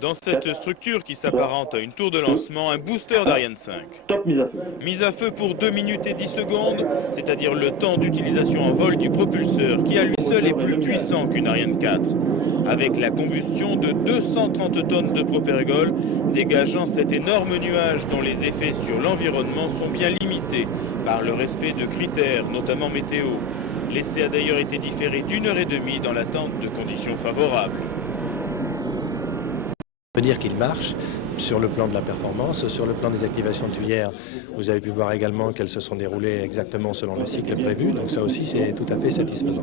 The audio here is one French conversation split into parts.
Dans cette structure qui s'apparente à une tour de lancement, un booster d'Ariane 5. Top, mise à feu. Mise à feu pour 2 minutes et 10 secondes, c'est-à-dire le temps d'utilisation en vol du propulseur qui à lui seul est plus puissant qu'une Ariane 4. Avec la combustion de 230 tonnes de propérgol, dégageant cet énorme nuage dont les effets sur l'environnement sont bien limités par le respect de critères, notamment météo. L'essai a d'ailleurs été différé d'1h30 dans l'attente de conditions favorables. On peut dire qu'il marche sur le plan de la performance, sur le plan des activations de tuyères. Vous avez pu voir également qu'elles se sont déroulées exactement selon le cycle prévu, donc ça aussi c'est tout à fait satisfaisant.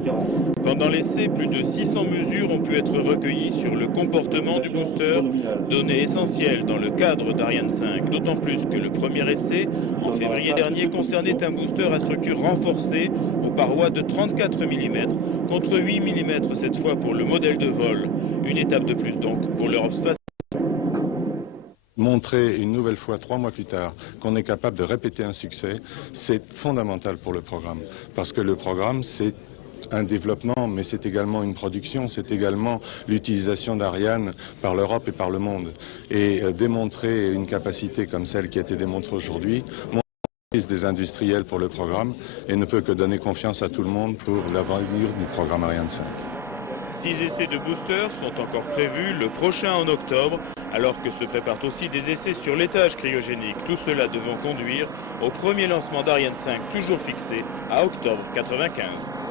Pendant l'essai, plus de 600 mesures ont pu être recueillies sur le comportement du booster, données essentielles dans le cadre d'Ariane 5, d'autant plus que le premier essai, en février dernier, concernait un booster à structure renforcée aux parois de 34 mm, contre 8 mm cette fois pour le modèle de vol. Une étape de plus donc pour l'Europe spatiale. Montrer une nouvelle fois, 3 mois plus tard, qu'on est capable de répéter un succès, c'est fondamental pour le programme. Parce que le programme, c'est un développement, mais c'est également une production, c'est également l'utilisation d'Ariane par l'Europe et par le monde. Et démontrer une capacité comme celle qui a été démontrée aujourd'hui, montre des industriels pour le programme, et ne peut que donner confiance à tout le monde pour l'avenir du programme Ariane 5. 6 essais de booster sont encore prévus, le prochain en octobre, alors que se préparent aussi des essais sur l'étage cryogénique. Tout cela devant conduire au premier lancement d'Ariane 5, toujours fixé à octobre 1995.